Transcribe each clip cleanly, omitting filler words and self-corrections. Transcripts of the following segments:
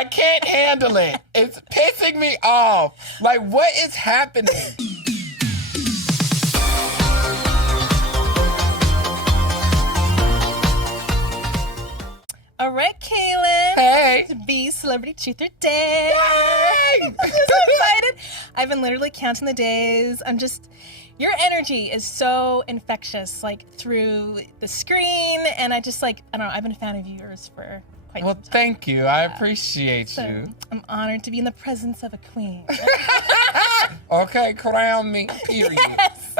I can't handle it. It's pissing me off. Like, what is happening? All right, Kalen. Hey. To be Celebrity Truth or Dare. Yay! I'm so excited. I've been literally counting the days. Your energy is so infectious, like through the screen. And I don't know, I've been a fan of yours for quite some time. Well, thank you. I appreciate you. I'm honored to be in the presence of a queen. Okay, crown me. Period. Yes.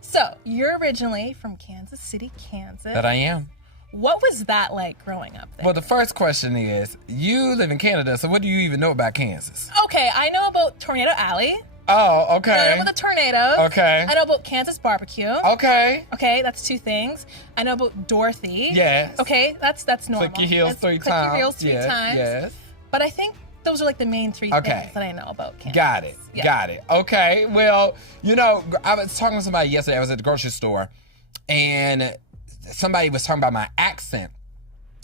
So, you're originally from Kansas City, Kansas. That I am. What was that like growing up there? Well, the first question is, you live in Canada, so what do you even know about Kansas? Okay, I know about Tornado Alley. Oh, okay. I know about the tornadoes. Okay. I know about Kansas barbecue. Okay. Okay, that's two things. I know about Dorothy. Yes. Okay, that's normal. Click your heels three times. Click your heels three times. Yes. But I think those are like the main three things that I know about Kansas. Got it. Yeah. Got it. Okay. Well, I was talking to somebody yesterday. I was at the grocery store, and somebody was talking about my accent.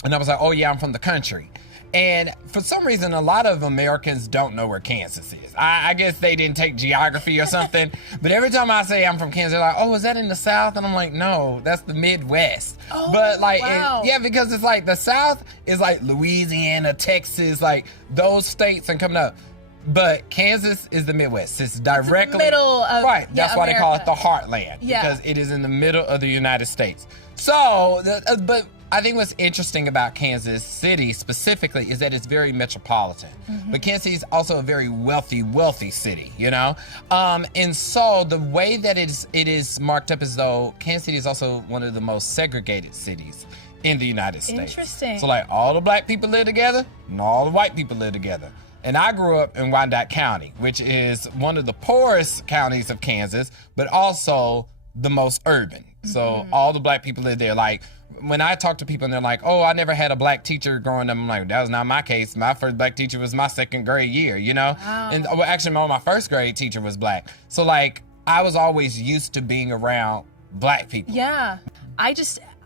And I was like, oh, yeah, I'm from the country. And for some reason, a lot of Americans don't know where Kansas is. I guess they didn't take geography or something. But every time I say I'm from Kansas, they're like, oh, is that in the South? And I'm like, no, that's the Midwest. Oh, but like, wow. because it's like the South is like Louisiana, Texas, like those states and coming up. But Kansas is the Midwest. It's directly middle of right. That's why they call it the America. heartland, Yeah. because it is in the middle of the United States. So, but I think what's interesting about Kansas City specifically is that it's very metropolitan. Mm-hmm. But Kansas City is also a very wealthy city, And so the way that it is marked up as though Kansas City is also one of the most segregated cities in the United States. Interesting. So like all the black people live together and all the white people live together. And I grew up in Wyandotte County, which is one of the poorest counties of Kansas, but also the most urban. Mm-hmm. So all the black people live there. Like when I talk to people and they're like, oh, I never had a black teacher growing up, I'm like, that was not my case. My first black teacher was my second grade year, Wow. And actually my first grade teacher was black. So like I was always used to being around black people. Yeah.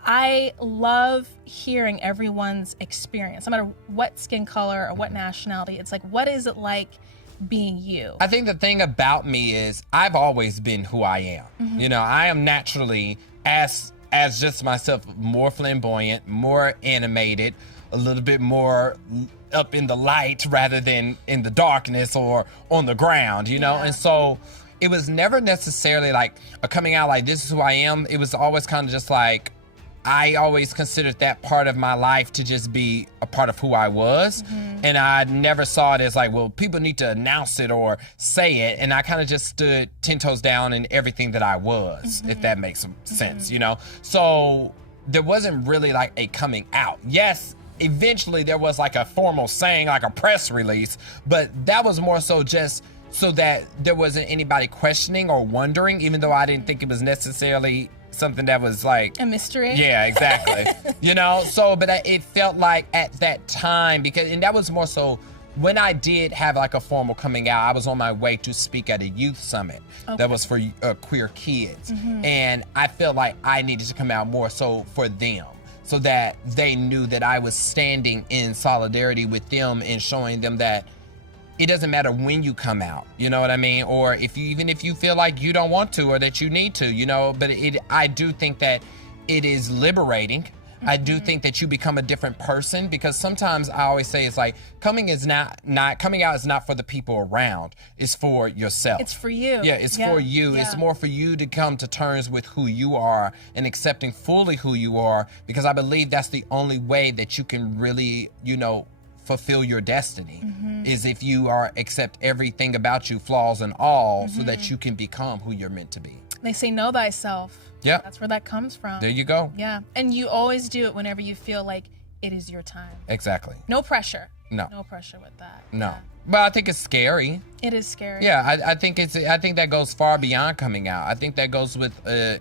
I love hearing everyone's experience, no matter what skin color or what nationality. It's like, what is it like being you? I think the thing about me is I've always been who I am. Mm-hmm. I am naturally, as just myself, more flamboyant, more animated, a little bit more up in the light rather than in the darkness or on the ground, Yeah. And so it was never necessarily like a coming out like, this is who I am. It was always kind of just like, I always considered that part of my life to just be a part of who I was. Mm-hmm. And I never saw it as like, well, people need to announce it or say it. And I kind of just stood 10 toes down in everything that I was, if that makes some sense, So there wasn't really like a coming out. Yes, eventually there was like a formal saying, like a press release, but that was more so just so that there wasn't anybody questioning or wondering, even though I didn't think it was necessarily something that was like a mystery. Yeah, exactly. So but it felt like at that time, and that was more so when I did have like a formal coming out, I was on my way to speak at a youth summit that was for queer kids. Mm-hmm. And I felt like I needed to come out more so for them, so that they knew that I was standing in solidarity with them and showing them that it doesn't matter when you come out, you know what I mean? Or even if you feel like you don't want to or that you need to, but I do think that it is liberating. Mm-hmm. I do think that you become a different person, because sometimes I always say it's like coming out is not for the people around, it's for yourself. It's for you. Yeah, it's for you. Yeah. It's more for you to come to terms with who you are and accepting fully who you are, because I believe that's the only way that you can really, fulfill your destiny, is if you accept everything about you, flaws and all, so that you can become who you're meant to be. They say know thyself. Yeah. That's where that comes from. There you go. Yeah. And you always do it whenever you feel like it is your time. Exactly. No pressure. No. No pressure with that. No. Yeah. But I think it's scary. It is scary. Yeah, I think that goes far beyond coming out. I think that goes with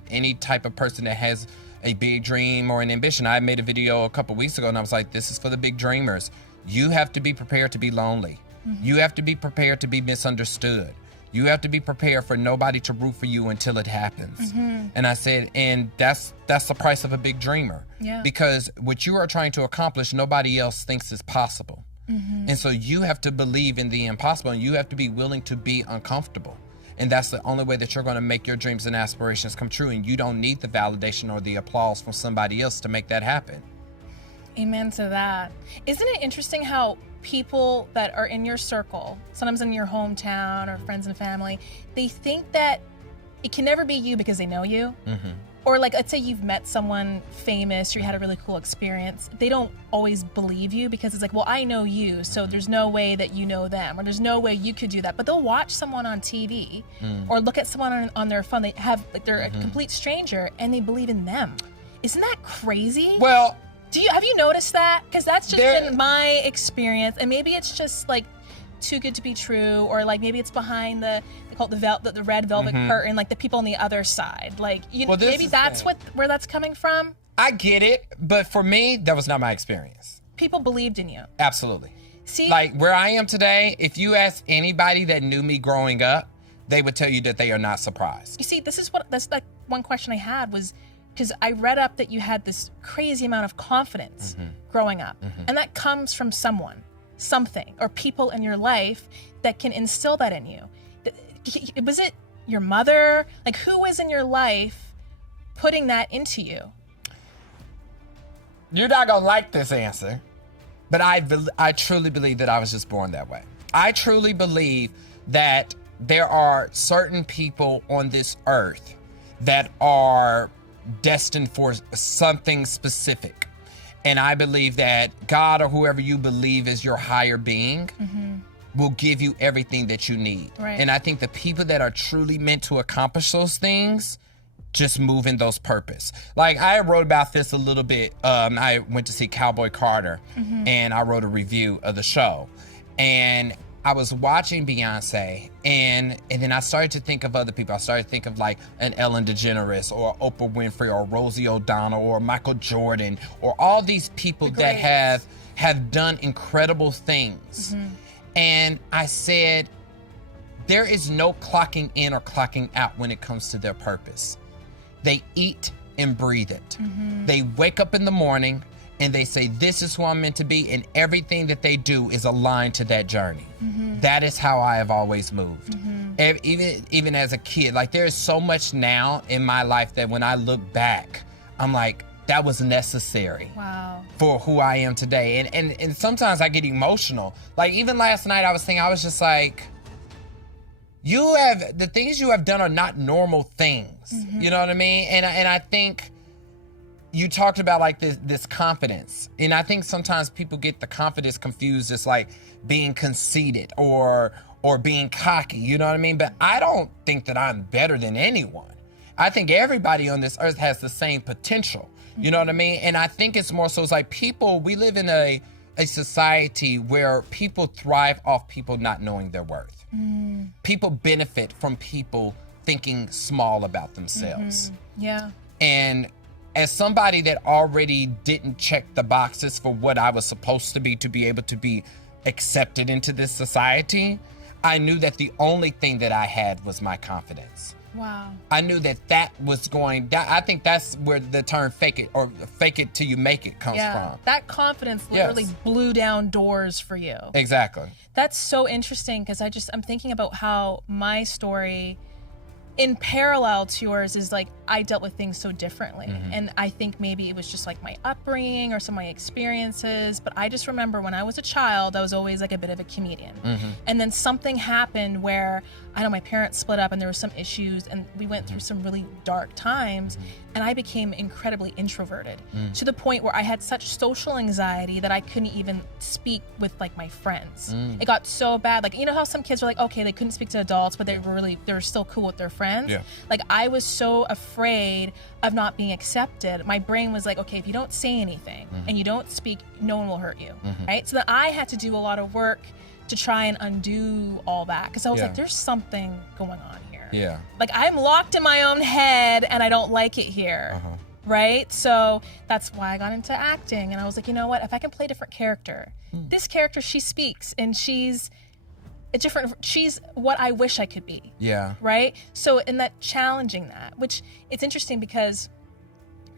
any type of person that has a big dream or an ambition. I made a video a couple weeks ago and I was like, this is for the big dreamers. You have to be prepared to be lonely. Mm-hmm. You have to be prepared to be misunderstood. You have to be prepared for nobody to root for you until it happens. Mm-hmm. And I said, and that's the price of a big dreamer. Yeah. Because what you are trying to accomplish, nobody else thinks is possible. And so you have to believe in the impossible, and you have to be willing to be uncomfortable. And that's the only way that you're going to make your dreams and aspirations come true. And you don't need the validation or the applause from somebody else to make that happen. Amen to that. Isn't it interesting how people that are in your circle, sometimes in your hometown or friends and family, they think that it can never be you because they know you? Or like, let's say you've met someone famous or you had a really cool experience. They don't always believe you because it's like, well, I know you, so there's no way that you know them, or there's no way you could do that. But they'll watch someone on TV or look at someone on their phone. They're a complete stranger and they believe in them. Isn't that crazy? Well, have you noticed that? Because that's just been my experience, and maybe it's just like too good to be true, or like maybe it's behind they call it the red velvet curtain, like the people on the other side. Like maybe that's where that's coming from. I get it, but for me, that was not my experience. People believed in you. Absolutely. See, like where I am today, if you ask anybody that knew me growing up, they would tell you that they are not surprised. You see, that's like one question I had was, because I read up that you had this crazy amount of confidence growing up, and that comes from something, or people in your life that can instill that in you. Was it your mother? Like, who was in your life putting that into you? You're not gonna like this answer, but I truly believe that I was just born that way. I truly believe that there are certain people on this earth that are destined for something specific. And I believe that God, or whoever you believe is your higher being, will give you everything that you need. Right. And I think the people that are truly meant to accomplish those things just move in those purpose. Like, I wrote about this a little bit. I went to see Cowboy Carter, and I wrote a review of the show. And I was watching Beyonce, and then I started to think of other people. I started to think of like an Ellen DeGeneres, or Oprah Winfrey, or Rosie O'Donnell, or Michael Jordan, or all these people that have done incredible things. And I said, there is no clocking in or clocking out when it comes to their purpose. They eat and breathe it. They wake up in the morning and they say, this is who I'm meant to be, and everything that they do is aligned to that journey. That is how I have always moved. Even as a kid, like, there is so much now in my life that when I look back, I'm like, that was necessary for who I am today. And sometimes I get emotional. Like, even last night I was just like, the things you have done are not normal things. You know what I mean? And I think you talked about like this confidence. And I think sometimes people get the confidence confused as like being conceited or being cocky, you know what I mean? But I don't think that I'm better than anyone. I think everybody on this earth has the same potential. You know what I mean? And I think it's more so, it's like we live in a society where people thrive off people not knowing their worth. People benefit from people thinking small about themselves. Yeah. And as somebody that already didn't check the boxes for what I was supposed to be able to be accepted into this society, I knew that the only thing that I had was my confidence. Wow. I knew that was I think that's where the term fake it till you make it comes from. That confidence literally blew down doors for you. Exactly. That's so interesting, because I'm thinking about how my story, in parallel to yours, is like I dealt with things so differently. And I think maybe it was just like my upbringing or some of my experiences. But I just remember when I was a child, I was always like a bit of a comedian. And then something happened where, I know my parents split up and there were some issues, and we went through some really dark times. And I became incredibly introverted to the point where I had such social anxiety that I couldn't even speak with like my friends. It got so bad. Like, you know how some kids were like, okay, they couldn't speak to adults, but they were still cool with their friends. Like, I was so afraid of not being accepted. My brain was like, okay, if you don't say anything and you don't speak, no one will hurt you, right? So that I had to do a lot of work to try and undo all that, because I was like, there's something going on here. Like, I'm locked in my own head and I don't like it here, right? So that's why I got into acting, and I was like, you know what? If I can play a different character, this character, she speaks and she's what I wish I could be. Right? So in that challenging that, which it's interesting because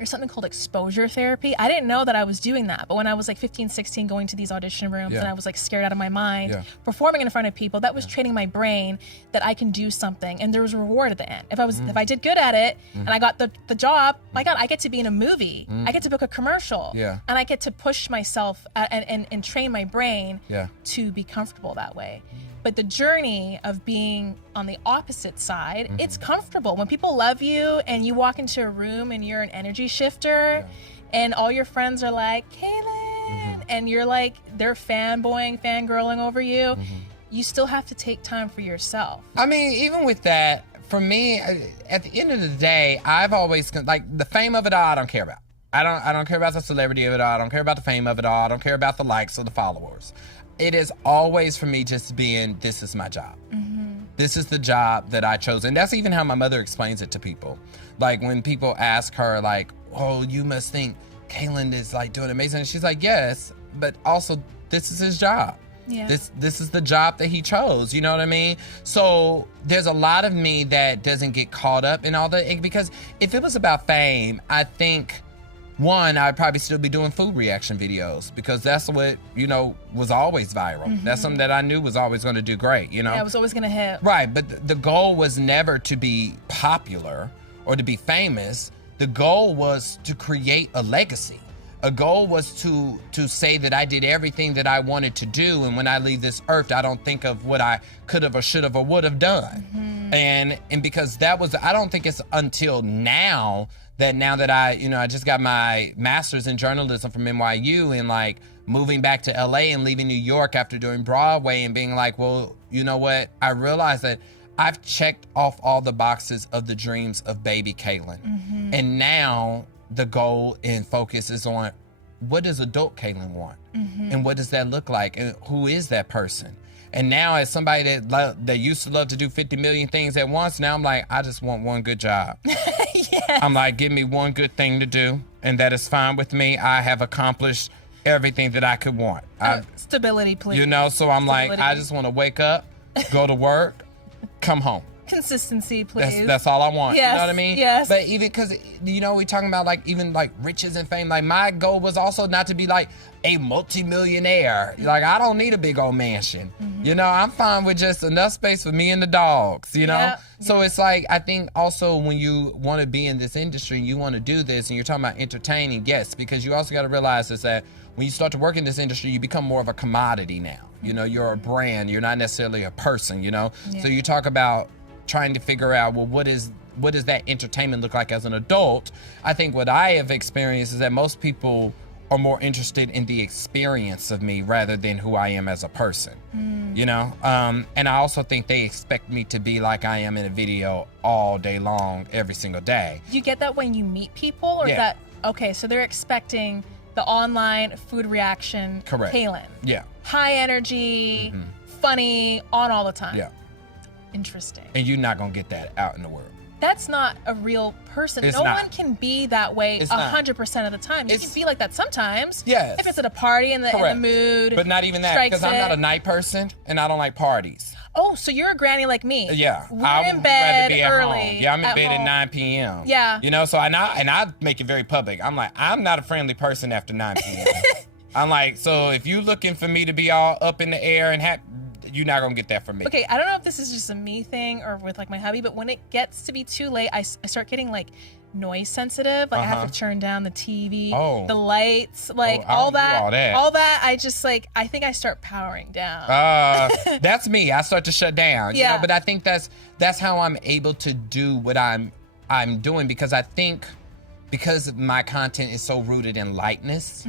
there's something called exposure therapy. I didn't know that I was doing that, but when I was like 15, 16, going to these audition rooms and I was like scared out of my mind, performing in front of people, that was training my brain that I can do something, and there was a reward at the end. If I did good at it and I got the job, my God, I get to be in a movie. I get to book a commercial, and I get to push myself and train my brain to be comfortable that way. But the journey of being on the opposite side, it's comfortable. When people love you and you walk into a room and you're an energy shifter and all your friends are like, Kalen, and you're like, they're fanboying, fangirling over you, you still have to take time for yourself. I mean, even with that, for me, at the end of the day, I've always, like, the fame of it all, I don't care about. I don't care about the celebrity of it all. I don't care about the fame of it all. I don't care about the likes or the followers. It is always for me just being, this is my job. This is the job that I chose. And that's even how my mother explains it to people. Like when people ask her like, oh, you must think Kalen is like doing amazing. And she's like, yes, but also this is his job. Yeah. This is the job that he chose, you know what I mean? So there's a lot of me that doesn't get caught up in all that, because if it was about fame, I think, one, I'd probably still be doing food reaction videos, because that's what, you know, was always viral. That's something that I knew was always going to do great, you know? Yeah, it was always going to hit. Right, but the goal was never to be popular or to be famous. The goal was to create a legacy. A goal was to say that I did everything that I wanted to do, and when I leave this earth, I don't think of what I could have or should have or would have done. And because that was, I don't think it's until now that I, you know, I just got my master's in journalism from NYU, and like moving back to LA and leaving New York after doing Broadway and being like, well, you know what? I realized that I've checked off all the boxes of the dreams of baby Kalen. And now the goal and focus is on, what does adult Kalen want? And what does that look like? And who is that person? And now as somebody that used to love to do 50 million things at once, now I'm like, I just want one good job. I'm like, give me one good thing to do, and that is fine with me. I have accomplished everything that I could want. Stability, please. You know, so I'm like, I just want to wake up, go to work, come home. Consistency, please. That's all I want. Yes, you know what I mean? Yes. But even because, you know, we talking about like even like riches and fame. Like my goal was also not to be like a multi-millionaire. Like I don't need a big old mansion. You know, I'm fine with just enough space for me and the dogs, you know? So it's like, I think also when you want to be in this industry, you want to do this, and you're talking about entertaining, yes, because you also got to realize is that when you start to work in this industry, you become more of a commodity now. You know, you're a brand. You're not necessarily a person, you know? So you talk about trying to figure out, well, what does that entertainment look like as an adult? I think what I have experienced is that most people are more interested in the experience of me rather than who I am as a person, you know? And I also think they expect me to be like I am in a video all day long, every single day. Do you get that when you meet people? Or is that, okay, so they're expecting the online food reaction Kalen. Yeah. High energy, funny, on all the time. Yeah. Interesting. And you're not gonna get that out in the world. That's not a real person. No one can be that way 100% of the time. You can be like that sometimes. Yes. If it's at a party in the mood. But not even that, because I'm not a night person and I don't like parties. Oh, so you're a granny like me. Yeah. We're in bed be early. Home. Yeah, I'm in bed at 9 p.m. Yeah. You know, so I make it very public. I'm like, I'm not a friendly person after 9 p.m. I'm like, so if you looking for me to be all up in the air and happy, you're not gonna get that from me. Okay, I don't know if this is just a me thing or with like my hubby, but when it gets to be too late, I start getting like noise sensitive. Like I have to turn down the TV, the lights, like all that. I just like, I think I start powering down. That's me. I start to shut down. You know? But I think that's how I'm able to do what I'm doing, because I think because my content is so rooted in lightness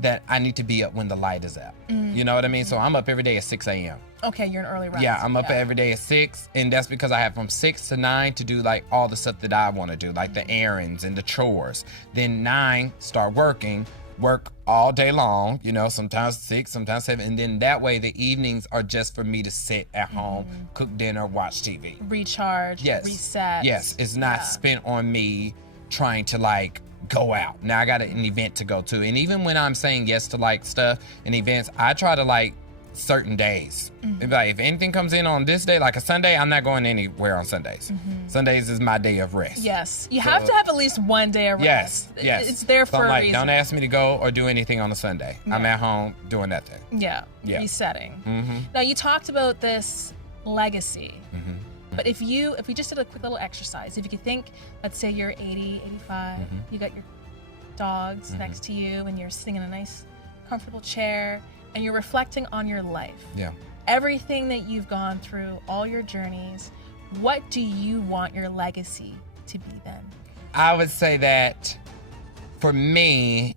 that I need to be up when the light is out. You know what I mean? So I'm up every day at 6 a.m. Okay, you're an early riser. Yeah, I'm up every day at 6, and that's because I have from 6 to 9 to do like all the stuff that I want to do, like the errands and the chores. Then 9, start work all day long, you know, sometimes 6, sometimes 7, and then that way the evenings are just for me to sit at home, cook dinner, watch TV. Recharge, reset. Yes, it's not spent on me trying to like go out. Now I got an event to go to, and even when I'm saying yes to like stuff and events, I try to like certain days. Like, if anything comes in on this day, like a Sunday, I'm not going anywhere on Sundays. Sundays is my day of rest. Yes. You have to have at least one day of rest. Yes. It's there So for I'm a like, reason. don't ask me to go or do anything on a Sunday. I'm at home doing nothing. Yeah. Resetting. Now, you talked about this legacy. But if we just did a quick little exercise, if you could think, let's say you're 80, 85, you got your dogs next to you and you're sitting in a nice, comfortable chair and you're reflecting on your life. Yeah. Everything that you've gone through, all your journeys, what do you want your legacy to be then? I would say that for me,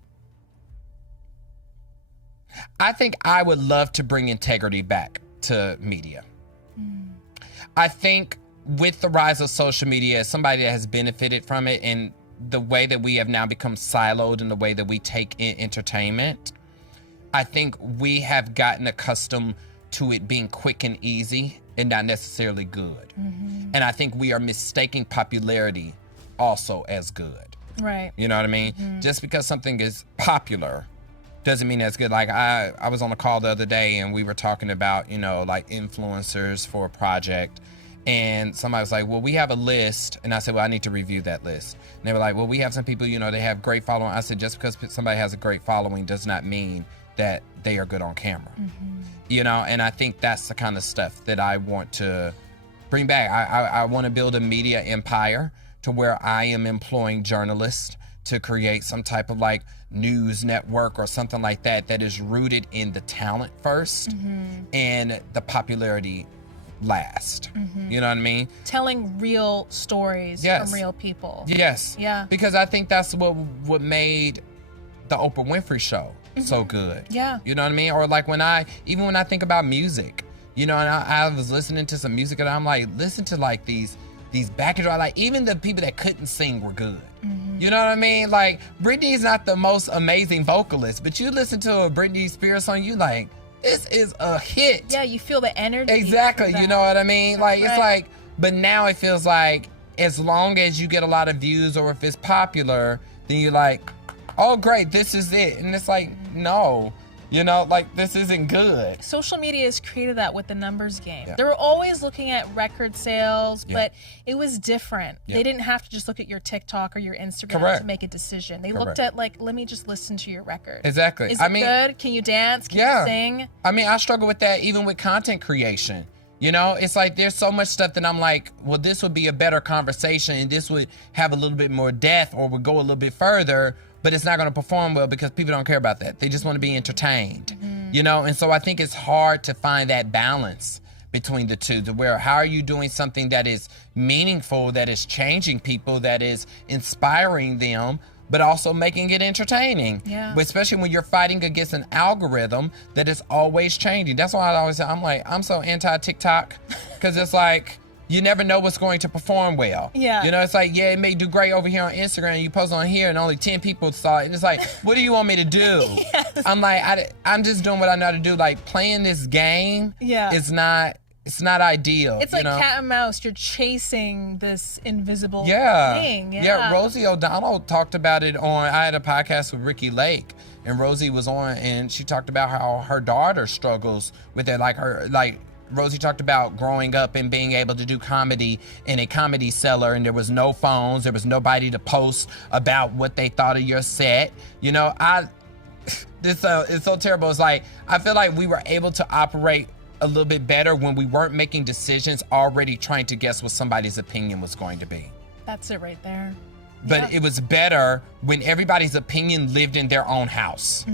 I think I would love to bring integrity back to media. I think with the rise of social media, as somebody that has benefited from it and the way that we have now become siloed in the way that we take in entertainment, I think we have gotten accustomed to it being quick and easy and not necessarily good. And I think we are mistaking popularity also as good. Right. You know what I mean? Just because something is popular doesn't mean that's good. Like I was on a call the other day and we were talking about, like influencers for a project. And somebody was like, well, we have a list. And I said, well, I need to review that list. And they were like, well, we have some people, they have great following. I said, just because somebody has a great following does not mean that they are good on camera. And I think that's the kind of stuff that I want to bring back. I want to build a media empire to where I am employing journalists to create some type of like news network or something like that is rooted in the talent first and the popularity last. You know what I mean? Telling real stories from real people. Yes. Yeah. Because I think that's what made the Oprah Winfrey Show so good. Yeah. You know what I mean? Or like when I think about music, and I was listening to some music and I'm like, listen to like these background, like even the people that couldn't sing were good. You know what I mean? Like Britney's not the most amazing vocalist, but you listen to a Britney Spears song, you like, this is a hit. Yeah, you feel the energy. Exactly. You know what I mean? Like it's like, but now it feels like as long as you get a lot of views or if it's popular, then you're like, oh great, this is it. And it's like, no. Like this isn't good. Social media has created that with the numbers game. Yeah. They were always looking at record sales, but it was different. Yeah. They didn't have to just look at your TikTok or your Instagram to make a decision. They looked at like, let me just listen to your record. Exactly. Is it good? Can you dance? Can you sing? I mean, I struggle with that even with content creation. It's like there's so much stuff that I'm like, well, this would be a better conversation and this would have a little bit more depth or would go a little bit further, but it's not going to perform well because people don't care about that. They just want to be entertained, And so I think it's hard to find that balance between the two, to where how are you doing something that is meaningful, that is changing people, that is inspiring them, but also making it entertaining. Yeah. Especially when you're fighting against an algorithm that is always changing. That's why I always say, I'm so anti-TikTok, because it's like, you never know what's going to perform well. Yeah. It's like, it may do great over here on Instagram. You post on here and only 10 people saw it. And it's like, what do you want me to do? Yes. I'm like, I'm just doing what I know how to do. Like playing this game is not, it's not ideal. It's like cat and mouse. You're chasing this invisible thing. Yeah. Rosie O'Donnell talked about it I had a podcast with Ricky Lake, and Rosie was on, and she talked about how her daughter struggles with it. Rosie talked about growing up and being able to do comedy in a comedy cellar, and there was no phones, there was nobody to post about what they thought of your set. It's so terrible. It's like, I feel like we were able to operate a little bit better when we weren't making decisions already trying to guess what somebody's opinion was going to be. That's it right there. But it was better when everybody's opinion lived in their own house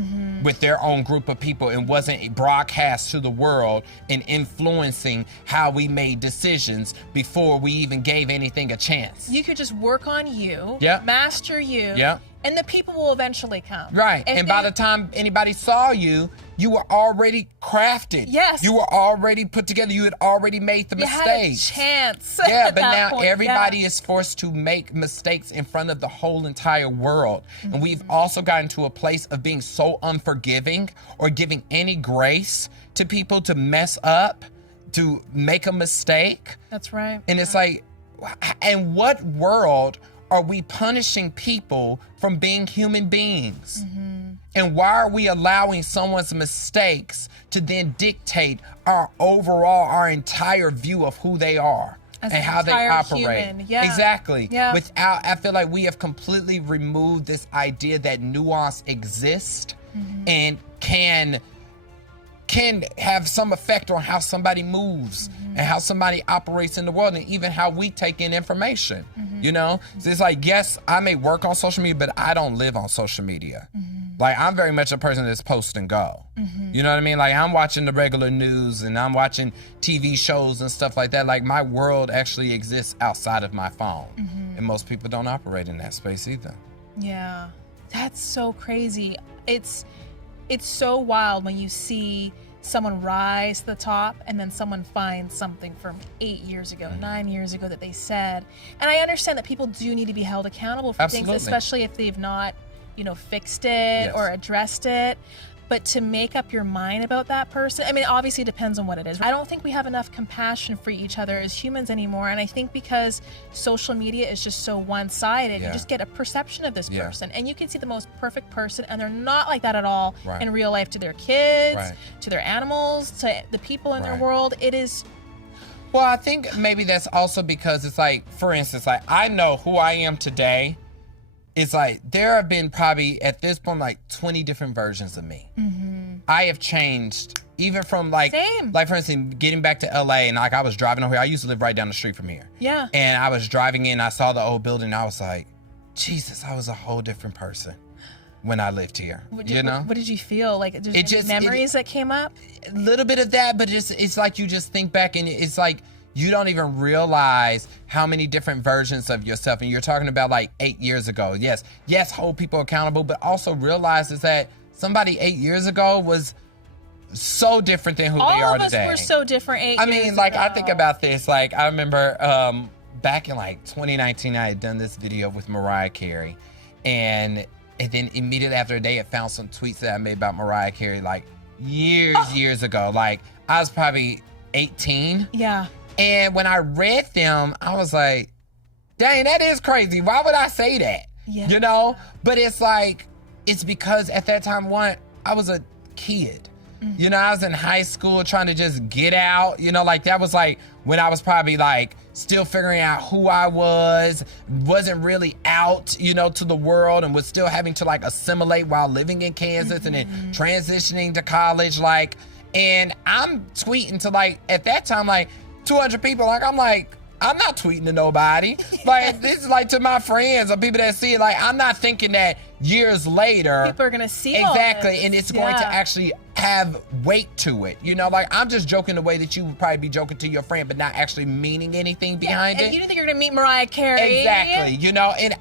with their own group of people and wasn't broadcast to the world and influencing how we made decisions before we even gave anything a chance. You could just work on you, Yep. master you, Yep. and the people will eventually come. Right. And by the time anybody saw you, you were already crafted. Yes. You were already put together. You had already made the mistakes. You had a chance. Yeah, but now everybody is forced to make mistakes in front of the whole entire world. And we've also gotten to a place of being so unforgiving or giving any grace to people to mess up, to make a mistake. That's right. And it's like, in what world are we punishing people from being human beings? And why are we allowing someone's mistakes to then dictate our entire view of who they are As and an how they entire operate? human. Yeah. Exactly. Yeah. I feel like we have completely removed this idea that nuance exists and can have some effect on how somebody moves and how somebody operates in the world, and even how we take in information. You know, so it's like, yes, I may work on social media, but I don't live on social media. Like, I'm very much a person that's post and go. You know what I mean? Like, I'm watching the regular news and I'm watching TV shows and stuff like that. Like, my world actually exists outside of my phone. And most people don't operate in that space either. Yeah, that's so crazy. It's so wild when you see someone rise to the top and then someone finds something from 8 years ago, 9 years ago that they said. And I understand that people do need to be held accountable for Absolutely. things, especially if they've not, fixed it or addressed it. But to make up your mind about that person, I mean, obviously it depends on what it is. I don't think we have enough compassion for each other as humans anymore. And I think because social media is just so one-sided, you just get a perception of this person. And you can see the most perfect person, and they're not like that at all in real life, to their kids, to their animals, to the people in their world. It is... Well, I think maybe that's also because it's like, for instance, like, I know who I am today. It's like, there have been probably, at this point, like 20 different versions of me. I have changed, even from like, for instance, getting back to LA, and like, I was driving over here. I used to live right down the street from here. Yeah. And I was driving in, I saw the old building, and I was like, Jesus, I was a whole different person when I lived here. What did you feel? Like, there's memories that came up? A little bit of that, but it's like you just think back, and it's like, you don't even realize how many different versions of yourself. And you're talking about like 8 years ago. Yes, hold people accountable, but also realize is that somebody 8 years ago was so different than who they are today. All of us were so different 8 years ago. I mean, like, I think about this. Like, I remember back in like 2019, I had done this video with Mariah Carey. And then immediately after a day, I found some tweets that I made about Mariah Carey like years ago. Like, I was probably 18. Yeah. And when I read them, I was like, dang, that is crazy. Why would I say that? Yeah. But it's like, it's because at that time, I was a kid. I was in high school trying to just get out. Like, that was like when I was probably like still figuring out who I wasn't really out, to the world, and was still having to like assimilate while living in Kansas and then transitioning to college. Like, and I'm tweeting to like, at that time, like, 200 people. Like, I'm not tweeting to nobody. Like, this is like to my friends or people that see it. Like, I'm not thinking that years later people are gonna see exactly, and it's going to actually have weight to it. Like, I'm just joking the way that you would probably be joking to your friend, but not actually meaning anything behind it. And you didn't think you were gonna meet Mariah Carey. Exactly. And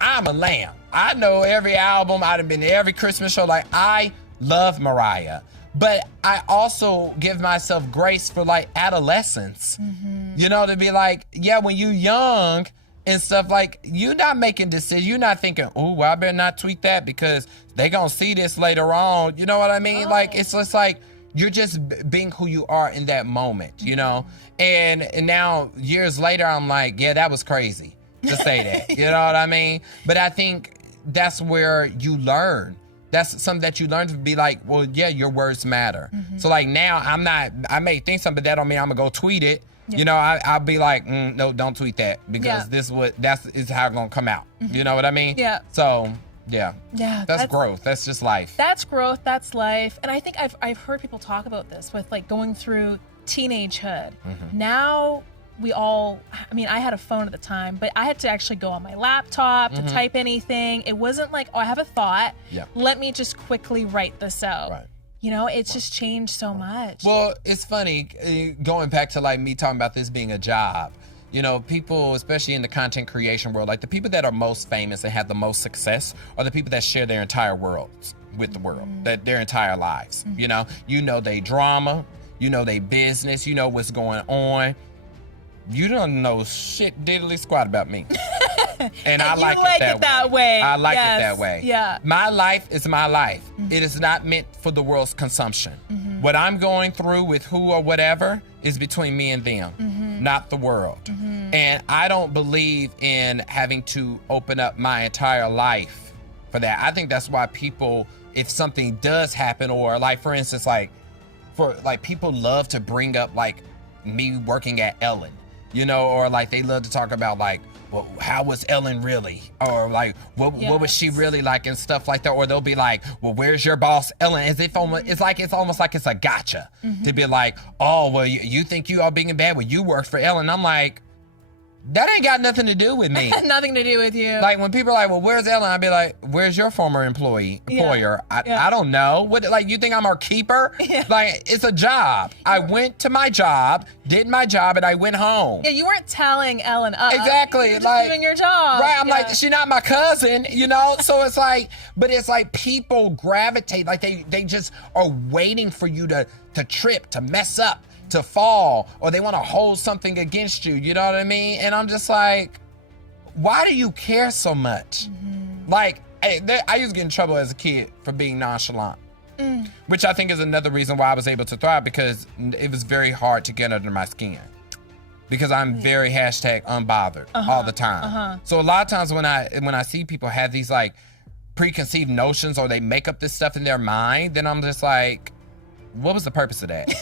I'm a lamb. I know every album. I've been to every Christmas show. Like, I love Mariah. But I also give myself grace for like adolescence, to be like, when you young and stuff, like, you're not making decisions. You're not thinking, oh, well, I better not tweet that because they gonna see this later on. You know what I mean? Like, it's just like, you're just being who you are in that moment, And now years later, I'm like, yeah, that was crazy to say that. You know what I mean? But I think that's where you learn. That's something that you learn to be like, well, yeah, your words matter. So like now I may think something, but that don't mean I'm gonna go tweet it. I'll be like, no, don't tweet that because this is how it's gonna come out. You know what I mean? Yeah. So that's growth. That's just life. That's growth. That's life. And I think I've heard people talk about this with like going through teenagehood. Now I had a phone at the time, but I had to actually go on my laptop to type anything. It wasn't like, oh, I have a thought. Let me just quickly write this out. Right. It's just changed so much. Well, it's funny, going back to like me talking about this being a job. People, especially in the content creation world, like the people that are most famous and have the most success are the people that share their entire worlds with the world, that their entire lives. They drama, they business, what's going on. You don't know shit diddly squat about me. And I like it that way. I like it that way. Yeah. My life is my life. It is not meant for the world's consumption. What I'm going through with who or whatever is between me and them, not the world. And I don't believe in having to open up my entire life for that. I think that's why people if something does happen, or like, for instance, like, for like, people love to bring up like me working at Ellen, you know, or like they love to talk about like, well, how was Ellen really? Or like, what was she really like, and stuff like that. Or they'll be like, well, where's your boss, Ellen? As if it's almost like it's a gotcha to be like, oh, well, you think you are being bad when you worked for Ellen. I'm like, that ain't got nothing to do with me. Nothing to do with you. Like, when people are like, well, where's Ellen? I'd be like, where's your former employer? I don't know. What, like, you think I'm our keeper? Yeah. Like, it's a job. I went to my job, did my job, and I went home. Yeah, you weren't telling Ellen, exactly. You were just like, doing your job. Right, I'm like, she's not my cousin, you know? So it's like, but it's like people gravitate, like they just are waiting for you to trip, to mess up, to fall, or they want to hold something against you, you know what I mean? And I'm just like, why do you care so much? Like, I used to get in trouble as a kid for being nonchalant, which I think is another reason why I was able to thrive, because it was very hard to get under my skin, because I'm very #unbothered all the time. So a lot of times when I see people have these like preconceived notions, or they make up this stuff in their mind, then I'm just like, what was the purpose of that?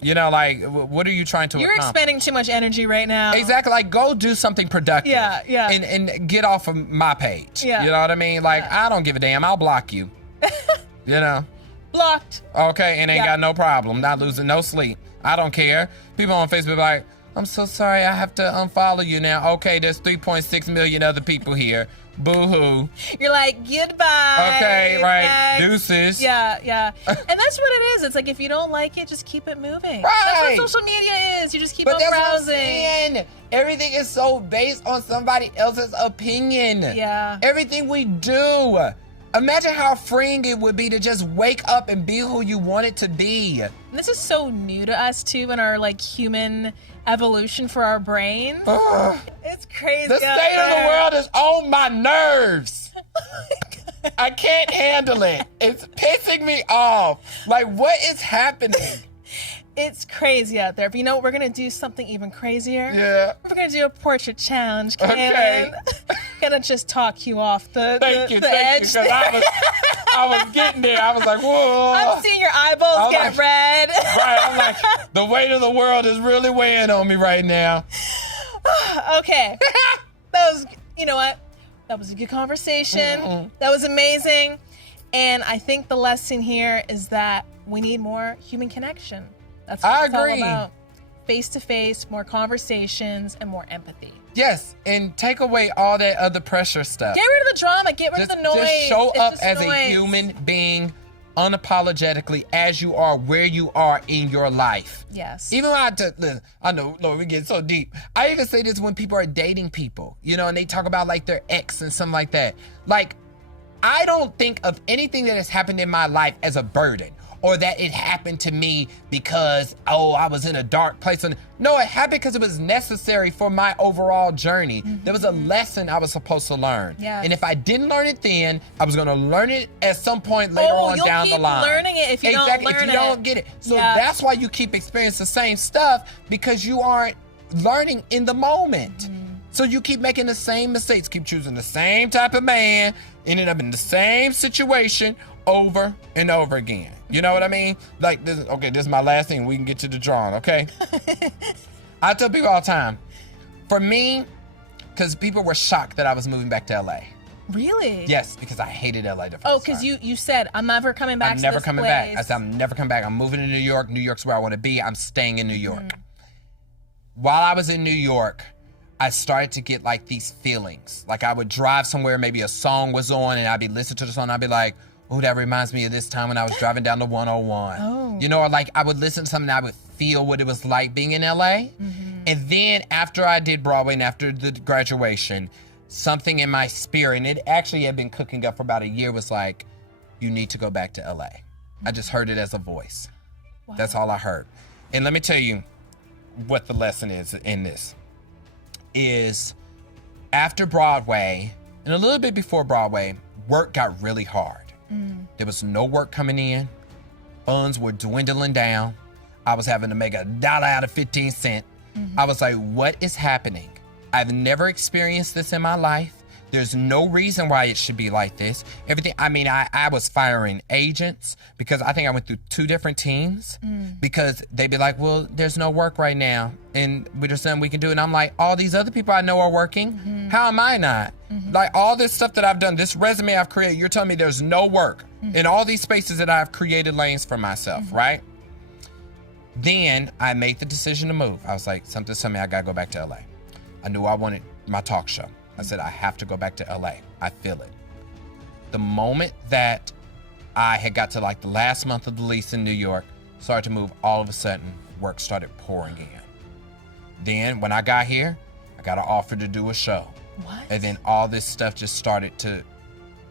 You know, like, what are you trying to accomplish? You're expending too much energy right now. Exactly. Like, go do something productive. Yeah. And get off of my page. Yeah. You know what I mean? Like, I don't give a damn. I'll block you. You know? Blocked. Okay, and ain't got no problem. Not losing no sleep. I don't care. People on Facebook like, I'm so sorry, I have to unfollow you now. Okay, there's 3.6 million other people here. Boo-hoo. You're like, goodbye. Okay, right. Next. Deuces. Yeah. And that's what it is. It's like, if you don't like it, just keep it moving. Right. That's what social media is. You just keep on that's browsing. What I'm saying. Everything is so based on somebody else's opinion. Yeah. Everything we do. Imagine how freeing it would be to just wake up and be who you want it to be. And this is so new to us too, in our like human evolution for our brains. It's crazy. The state of the world is on my nerves. I can't handle it. It's pissing me off. Like, what is happening? It's crazy out there. But you know what? We're going to do something even crazier. Yeah. We're going to do a portrait challenge, Kalen. Okay. Gonna just talk you off the Thank you, edge. because I was getting there. I was like, whoa. I'm seeing your eyeballs get like, red. Right, I'm like, the weight of the world is really weighing on me right now. Okay. That was, you know what? That was a good conversation. That was amazing. And I think the lesson here is that we need more human connection. That's what it's all about. Face-to-face, more conversations, and more empathy. Yes, and take away all that other pressure stuff. Get rid of the drama. Get rid of the noise. Just show up as noise. a human being, unapologetically, as you are, where you are in your life. Yes. Even when I know, Lord, we get so deep. I even say this when people are dating people, you know, and they talk about like their ex and something like that. Like, I don't think of anything that has happened in my life as a burden, or that it happened to me because, I was in a dark place. No, it happened because it was necessary for my overall journey. There was a lesson I was supposed to learn. Yes. And if I didn't learn it then, I was going to learn it at some point later on down the line. Learning it if you don't learn it. If you don't get it. So that's why you keep experiencing the same stuff, because you aren't learning in the moment. So you keep making the same mistakes, keep choosing the same type of man, ending up in the same situation over and over again. You know what I mean? Like, this is my last thing. We can get to the drawing, okay? I tell people all the time, for me, because people were shocked that I was moving back to LA. Really? Yes, because I hated LA the first time. Because you said, I'm never coming back to this place. I'm never coming back. I said, I'm never coming back. I'm moving to New York. New York's where I want to be. I'm staying in New York. While I was in New York, I started to get like these feelings. Like, I would drive somewhere, maybe a song was on, and I'd be listening to the song, and I'd be like, oh, that reminds me of this time when I was driving down the 101. Oh. You know, or like I would listen to something and I would feel what it was like being in LA. And then after I did Broadway and after the graduation, something in my spirit, and it actually had been cooking up for about a year, was like, you need to go back to LA. I just heard it as a voice. Wow. That's all I heard. And let me tell you what the lesson is in this. Is after Broadway, and a little bit before Broadway, work got really hard. There was no work coming in. Funds were dwindling down. I was having to make $1 out of 15 cents. I was like, what is happening? I've never experienced this in my life. There's no reason why it should be like this. Everything. I mean, I was firing agents because I think I went through 2 different teams because they'd be like, well, there's no work right now. And we're just saying we can do it. And I'm like, all these other people I know are working. How am I not? Like all this stuff that I've done, this resume I've created, you're telling me there's no work in all these spaces that I've created lanes for myself, right? Then I made the decision to move. I was like, something's telling me I gotta go back to LA. I knew I wanted my talk show. I said, I have to go back to LA. I feel it. The moment that I had got to like the last month of the lease in New York, started to move, all of a sudden, work started pouring in. Then when I got here, I got an offer to do a show. What? And then all this stuff just started to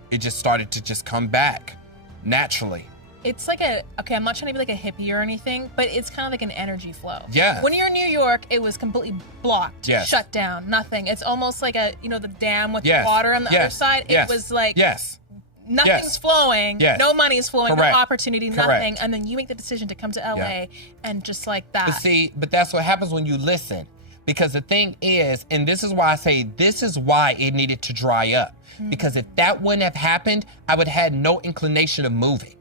just come back naturally. It's like okay, I'm not trying to be like a hippie or anything, but it's kind of like an energy flow. Yeah. When you're in New York, it was completely blocked, shut down, nothing. It's almost like the dam with the water on the other side. It was like nothing's flowing, no money's flowing, no opportunity, nothing. And then you make the decision to come to LA and just like that. But that's what happens when you listen. Because the thing is, and this is why I say this is why it needed to dry up. Because if that wouldn't have happened, I would have had no inclination of moving.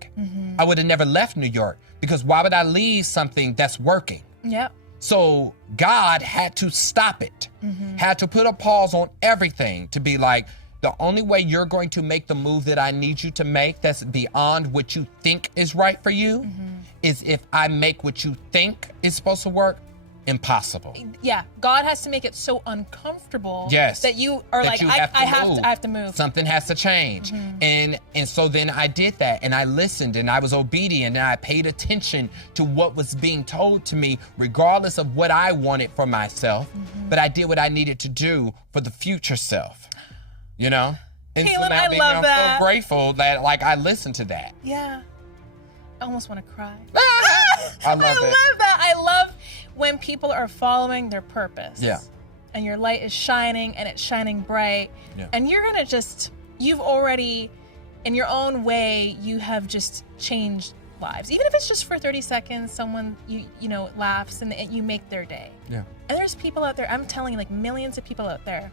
I would have never left New York because why would I leave something that's working? Yep. So God had to stop it, had to put a pause on everything to be like, the only way you're going to make the move that I need you to make that's beyond what you think is right for you is if I make what you think is supposed to work impossible. Yeah, God has to make it so uncomfortable that you are that like, I have to move. Something has to change. And so then I did that and I listened and I was obedient and I paid attention to what was being told to me regardless of what I wanted for myself. But I did what I needed to do for the future self. You know? And Kalen, so now I'm so grateful that like I listened to that. Yeah. I almost want to cry. I love that. I love when people are following their purpose. Yeah. And your light is shining and it's shining bright. Yeah. And you're going to you've already, in your own way, you have just changed lives. Even if it's just for 30 seconds, someone, you know, laughs and you make their day. Yeah. And there's people out there, I'm telling you, like millions of people out there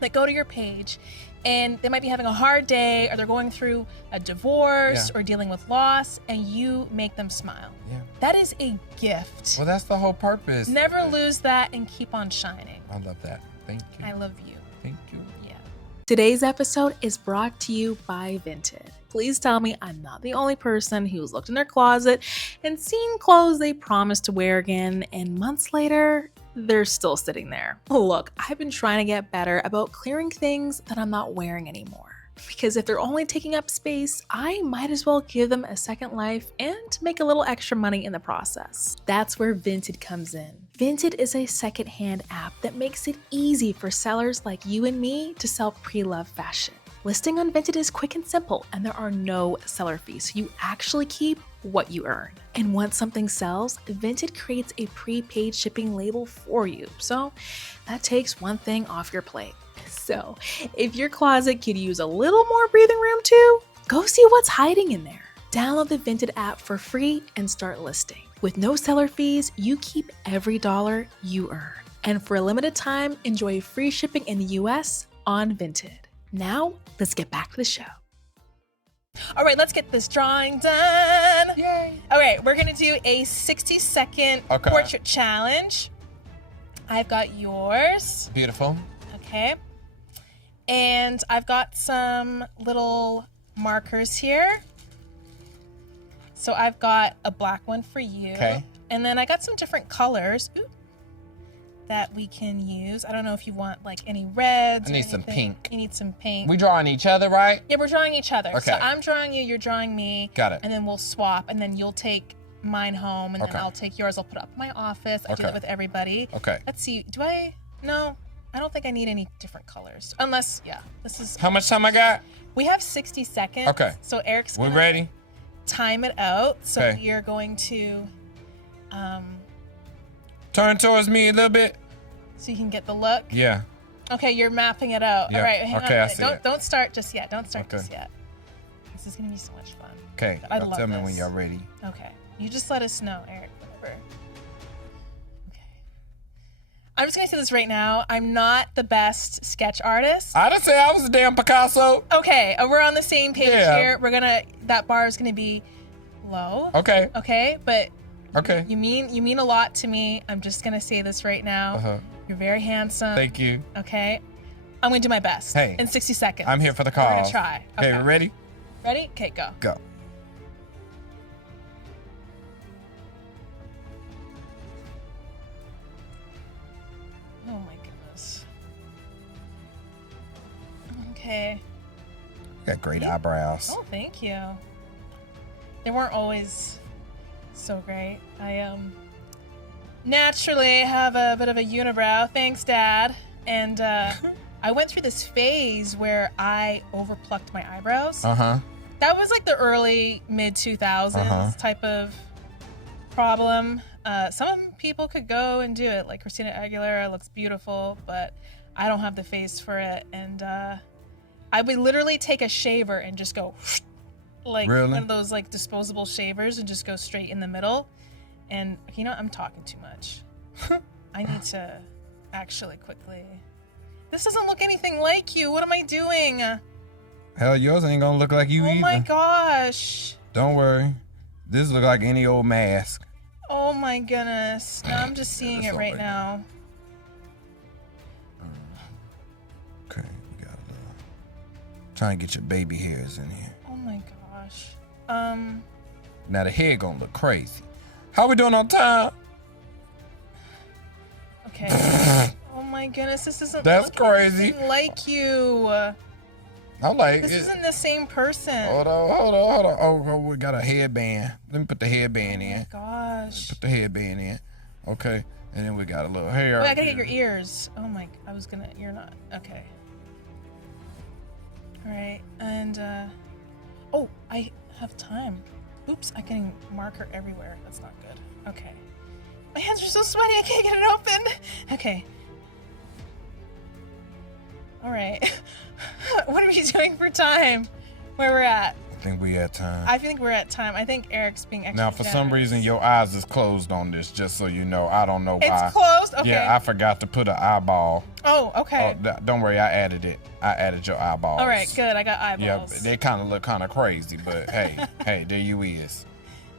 that go to your page and they might be having a hard day or they're going through a divorce or dealing with loss and you make them smile. Yeah. That is a gift. Well, that's the whole purpose. Never lose that and keep on shining. I love that. Thank you. I love you. Thank you. Yeah. Today's episode is brought to you by Vinted. Please tell me I'm not the only person who's looked in their closet and seen clothes they promised to wear again, and months later, they're still sitting there. Look, I've been trying to get better about clearing things that I'm not wearing anymore. Because if they're only taking up space, I might as well give them a second life and make a little extra money in the process. That's where Vinted comes in. Vinted is a secondhand app that makes it easy for sellers like you and me to sell pre-loved fashion. Listing on Vinted is quick and simple, and there are no seller fees, so you actually keep what you earn. And once something sells, Vinted creates a prepaid shipping label for you. So that takes one thing off your plate. So if your closet could use a little more breathing room too, go see what's hiding in there. Download the Vinted app for free and start listing. With no seller fees, you keep every dollar you earn. And for a limited time, enjoy free shipping in the US on Vinted. Now, let's get back to the show. All right, let's get this drawing done. Yay. All right, we're gonna do a 60-second portrait challenge. I've got yours. Beautiful. Okay. And I've got some little markers here. So I've got a black one for you. Okay. And then I got some different colors that we can use. I don't know if you want like any reds. I need some pink. You need some pink. We drawing each other, right? Yeah, we're drawing each other. Okay. So I'm drawing you, you're drawing me. Got it. And then we'll swap, and then you'll take mine home, and then I'll take yours. I'll put it up in my office. I do that with everybody. Okay. Let's see. No, I don't think I need any different colors. Unless, this is. How much time I got? We have 60 seconds. Okay. So Eric's We ready? Time it out. So you're going to turn towards me a little bit. So you can get the look? Yeah. Okay, you're mapping it out. Yeah. All right, hang on. I see it. Don't start just yet. Don't start just yet. This is going to be so much fun. Okay, tell me when you're ready. Okay. You just let us know, Eric, whenever. Okay. I'm just gonna say this right now. I'm not the best sketch artist. I didn't say I was a damn Picasso. Okay, we're on the same page here. That bar is gonna be low. Okay. Okay, but Okay. you mean a lot to me. I'm just gonna say this right now. Uh-huh. You're very handsome. Thank you. Okay, I'm gonna do my best. Hey. In 60 seconds. I'm here for the cause. We're gonna try. Okay, ready? Ready? Okay, go. Go. Oh my goodness. Okay. You got great eyebrows. Oh, thank you. They weren't always so great. I naturally have a bit of a unibrow. Thanks, Dad. And I went through this phase where I overplucked my eyebrows. Uh-huh. That was like the early mid 2000s type of problem. Some people could go and do it, like Christina Aguilera looks beautiful, but I don't have the face for it. And I would literally take a shaver and just go like Really? one of those like disposable shavers and just go straight in the middle. And you know, I'm talking too much. I need to actually quickly. This doesn't look anything like you. What am I doing? Hell, yours ain't gonna look like you either. Oh my gosh. Don't worry. This look like any old mask. Oh my goodness. Now I'm just seeing it right now. Okay, you got a little. Trying to get your baby hairs in here. Oh my gosh. Now the hair gonna look crazy. How we doing on time? Okay. Oh my goodness, this isn't That's crazy. like you. I'm like, This isn't the same person. Hold on. Oh, we got a headband. Let me put the headband in. Oh my gosh. Put the headband in. Okay. And then we got a little hair. Wait, I gotta get your ears. Oh my, you're not. Okay. All right, and oh, I have time. Oops, I'm getting marker everywhere. That's not good. Okay. My hands are so sweaty, I can't get it open. Okay. All right. What are we doing for time? Where we're at? I think we at time. I think we're at time. I think Eric's being extra Now, for some generous. reason, your eyes is closed on this, just so you know. I don't know why. It's closed? Okay. Yeah, I forgot to put an eyeball. Oh, okay. Don't worry, I added it. I added your eyeballs. All right, good. I got eyeballs. Yeah, they kind of look kind of crazy, but hey, hey, there you is.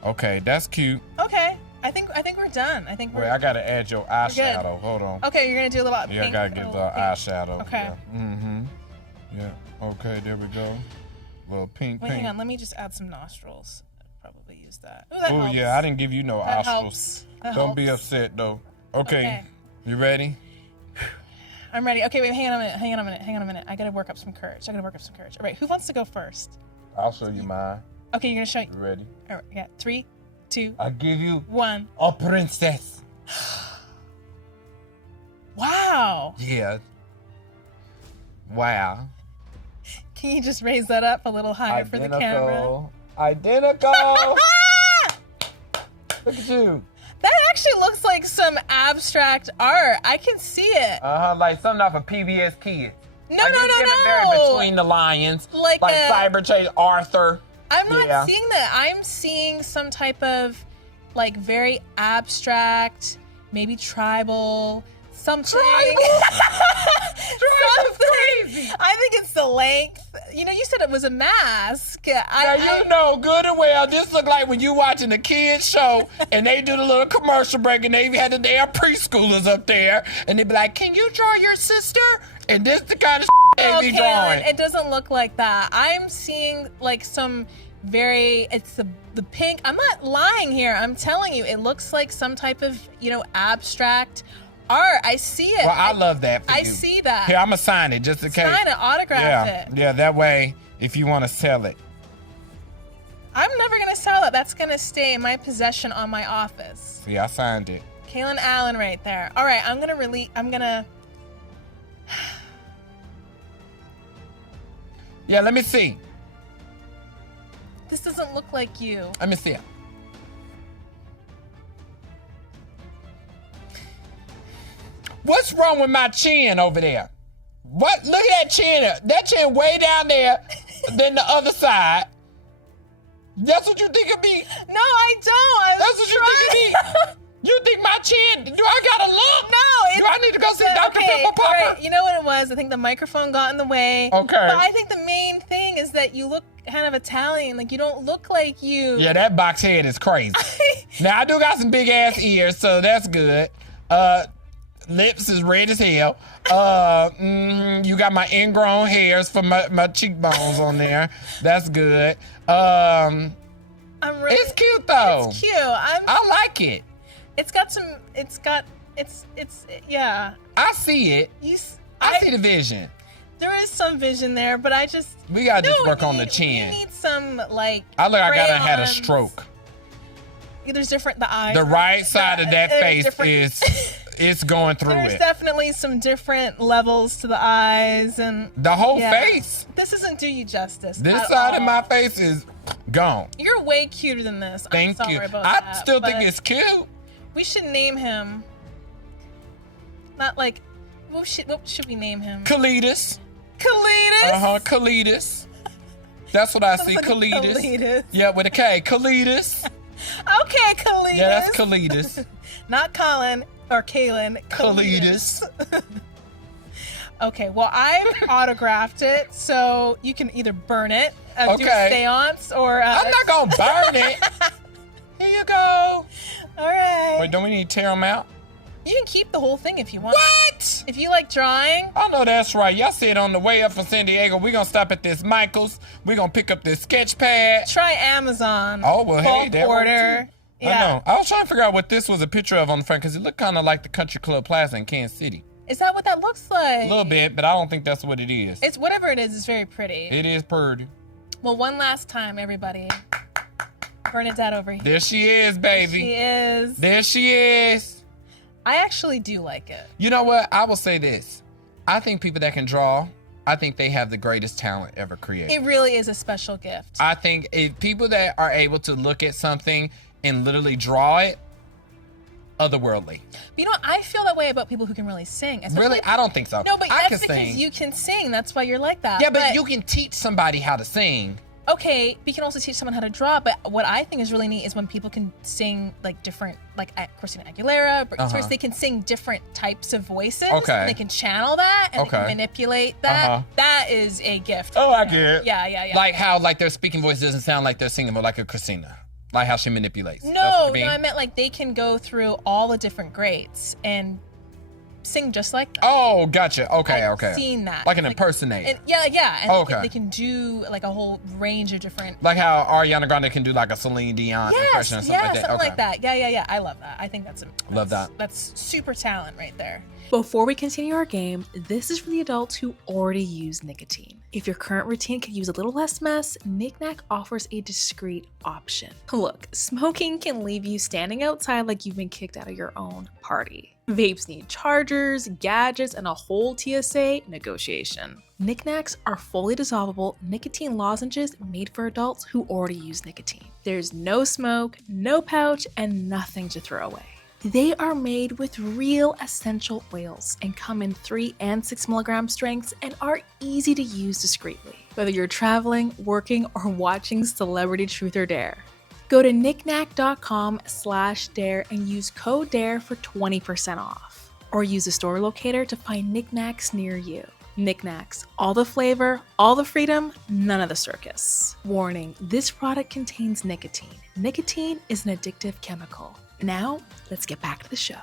Okay, that's cute. Okay. I think we're done. I think we're. Wait, I gotta add your eyeshadow. Hold on. Okay, you're gonna do a little bit. Yeah, I gotta get the eyeshadow. Okay. Yeah. Mm-hmm. Yeah. Okay, there we go. Little pink. Wait, hang on. Let me just add some nostrils. I'd probably use that. Ooh, that Oh helps. yeah, I didn't give you no That nostrils. helps. Don't be upset though. Okay. You ready? I'm ready. Okay, wait. Hang on a minute. I gotta work up some courage. All right, who wants to go first? I'll show you mine. Okay, you're gonna show. You ready? All right. Yeah. 3, 2. I give you 1. a princess. Wow. Yeah. Wow. Can you just raise that up a little higher for the camera? Identical. Look at you. That actually looks like some abstract art. I can see it. Like something off of PBS Kids. No. Very Between the Lions. Like Cyber Chase Arthur. I'm not seeing that. I'm seeing some type of like very abstract, maybe tribal, something. Crazy. I think it's the length. You know, you said it was a mask. Now you know good and well, this look like when you watching a kids show and they do the little commercial break and they had the damn preschoolers up there and they be like, can you draw your sister? And this the kind of they be drawing. It doesn't look like that. I'm seeing like some it's the pink. I'm not lying here. I'm telling you, it looks like some type of, you know, abstract art. I see it. Well, I love that for I you. see that. Here, I'm going to sign it just in case. Sign it, autograph it. Yeah, that way, if you want to sell it. I'm never going to sell it. That's going to stay in my possession on my office. See, I signed it. Kalen Allen right there. All right, I'm going to Yeah, let me see. This doesn't look like you. Let me see it. What's wrong with my chin over there? What? Look at that chin. That chin way down there than the other side. That's what you think of me? No, I don't. That's what you think of me? You think my chin? Do I got a lump? No. Do I need to right. You know what it was? I think the microphone got in the way. Okay. But I think the main thing is that you look kind of Italian. Like, you don't look like you. Yeah, that box head is crazy. Now, I do got some big ass ears, so that's good. Lips is red as hell. You got my ingrown hairs for my cheekbones on there. That's good. It's cute though. It's cute. I like it. Yeah. I see it. I see the vision. There is some vision there, but we gotta just work on the chin. You need some, like, I look like I gotta crayons. had a stroke. There's the eyes. The right side of that face it's going through There's definitely some different levels to the eyes and the whole face. This doesn't do you justice. This side of my face is gone. You're way cuter than this. Thank you. I still think it's cute. We should name him. Not like, what should we name him? Kalidas. Kalidas? Kalidas. That's what I see. Kalidas. Yeah, with a K. Kalidas. Okay, Kalidas. Yeah, that's Kalidas. Not Colin or Kalen. Kalidas. Okay, well, I've autographed it, so you can either burn it, do a seance, or... I'm not gonna burn it. Here you go. All right. Wait, don't we need to tear them out? You can keep the whole thing if you want. What? If you like drawing. I know that's right. Y'all said on the way up from San Diego, we're gonna stop at this Michael's. We're gonna pick up this sketch pad. Try Amazon. Oh, well, hey, that order. Yeah. I know. I was trying to figure out what this was a picture of on the front, because it looked kind of like the Country Club Plaza in Kansas City. Is that what that looks like? A little bit, but I don't think that's what it is. It's whatever it is, it's very pretty. It is pretty. Well, one last time, everybody. Bernadette over here. There she is, baby. She is. There she is. I actually do like it. You know what? I will say this. I think people that can draw, I think they have the greatest talent ever created. It really is a special gift. I think if people that are able to look at something and literally draw it, otherworldly. But you know what? I feel that way about people who can really sing. Really? I don't think so. No, but I that's because sing. you can sing. That's why you're like that. Yeah, but you can teach somebody how to sing. Okay, but you can also teach someone how to draw. But what I think is really neat is when people can sing like different, like Christina Aguilera, Britney Spears, they can sing different types of voices. Okay. And they can channel that and they can manipulate that. That is a gift. Oh, I get it. Yeah. Like how their speaking voice doesn't sound like they're singing, but like a Christina. Like how she manipulates. No, I meant like they can go through all the different greats and sing just like that. Oh, gotcha. Okay. I've seen that. Like an impersonator. Yeah. And they can do like a whole range of different. Like how Ariana Grande can do like a Celine Dion impression or something like that. Something like that. Yeah. I love that. I think that's love that. That's super talent right there. Before we continue our game, this is for the adults who already use nicotine. If your current routine could use a little less mess, Nic Nac offers a discreet option. Look, smoking can leave you standing outside like you've been kicked out of your own party. Vapes need chargers, gadgets, and a whole TSA negotiation. Nic Nacs are fully dissolvable nicotine lozenges made for adults who already use nicotine. There's no smoke, no pouch, and nothing to throw away. They are made with real essential oils and come in 3 and 6 milligram strengths and are easy to use discreetly, whether you're traveling, working, or watching Celebrity Truth or Dare. Go to nicnac.com/dare and use code DARE for 20% off. Or use a store locator to find Nic Nacs near you. Nic Nacs, all the flavor, all the freedom, none of the circus. Warning, this product contains nicotine. Nicotine is an addictive chemical. Now, let's get back to the show.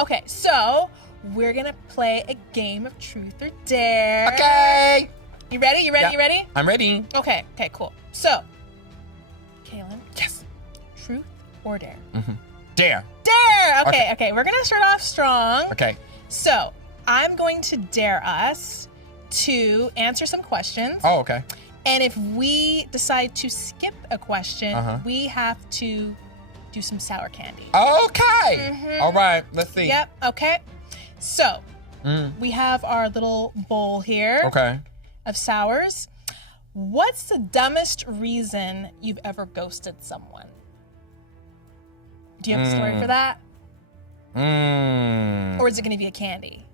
Okay, so we're gonna play a game of truth or dare. Okay. You ready? You ready? I'm ready. Okay, cool. So, Kalen. Yes. Truth or dare? Dare. Dare! Okay. We're gonna start off strong. Okay. So, I'm going to dare us to answer some questions. Oh, okay. And if we decide to skip a question, we have to do some sour candy. Okay. All right. Let's see. Yep. Okay. So we have our little bowl here. Okay. Of sours. What's the dumbest reason you've ever ghosted someone? Do you have a story for that? Or is it going to be a candy?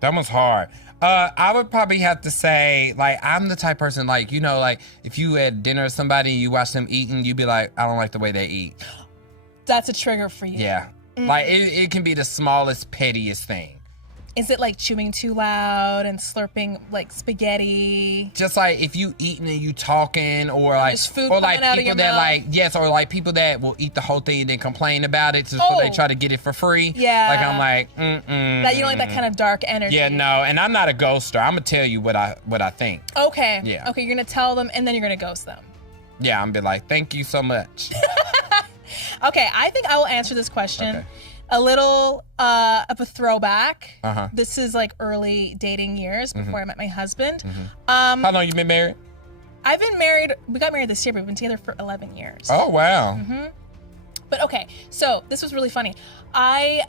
That one's hard. I would probably have to say, like, I'm the type person, like, you know, like, if you at dinner with somebody, you watch them eating, you'd be like, I don't like the way they eat. That's a trigger for you. Yeah. Like, it can be the smallest, pettiest thing. Is it like chewing too loud and slurping like spaghetti? Just like if you eating and you talking, or like, Just food or like coming out of people your that mouth. like, yes, or like people that will eat the whole thing and then complain about it, so they Oh. try to get it for free. Yeah. Like I'm like, That you don't like that kind of dark energy. Yeah, no, and I'm not a ghoster. I'm gonna tell you what I think. Okay. Yeah. Okay, you're gonna tell them and then you're gonna ghost them. Yeah, I'm gonna be like, thank you so much. Okay, I think I will answer this question. Okay. A little of a throwback. Uh-huh. This is like early dating years before I met my husband. How long you been married? I've been married, we got married this year, but we've been together for 11 years. Oh wow. But okay, so this was really funny. I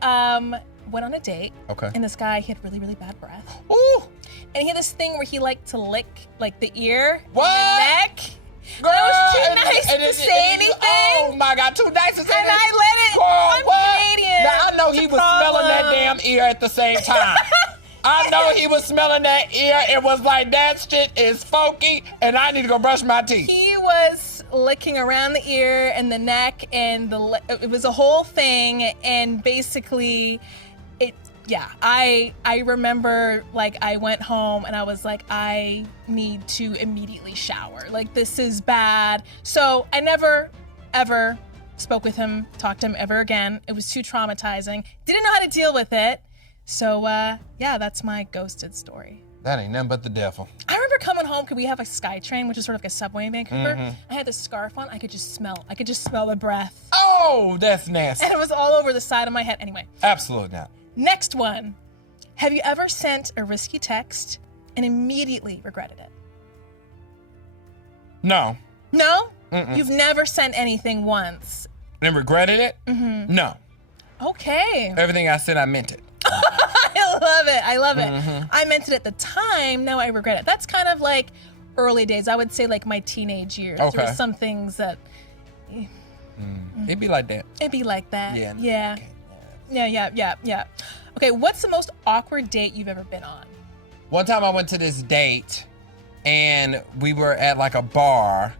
went on a date. Okay. And this guy, he had really, really bad breath. Ooh. And he had this thing where he liked to lick like the ear, What? the neck. Girl, I was too and- nice and to it- say and you- anything. Oh my God, too nice to say And that. I let it. Girl, I'm what? Canadian. Now I know he It's was a smelling that problem. damn ear at the same time. I know he was smelling that ear and was like, that shit is funky, and I need to go brush my teeth. He was licking around the ear and the neck, and it was a whole thing. And basically, I remember like I went home and I was like, I need to immediately shower. Like this is bad. So I never ever spoke with him, talked to him ever again. It was too traumatizing. Didn't know how to deal with it. So yeah, that's my ghosted story. That ain't nothing but the devil. I remember coming home because we have a SkyTrain, which is sort of like a subway in Vancouver. I had the scarf on. I could just smell the breath. Oh, that's nasty. And it was all over the side of my head. Anyway, Absolutely not. next one. Have you ever sent a risky text and immediately regretted it? No. No? You've never sent anything once. And regretted it? No. Okay. Everything I said, I meant it. I love it. I love it. I meant it at the time. Now I regret it. That's kind of like early days. I would say like my teenage years. There Okay. were some things that It'd be like that. it'd be like that. Yeah. Yeah. Okay, what's the most awkward date you've ever been on? One time I went to this date and we were at like a bar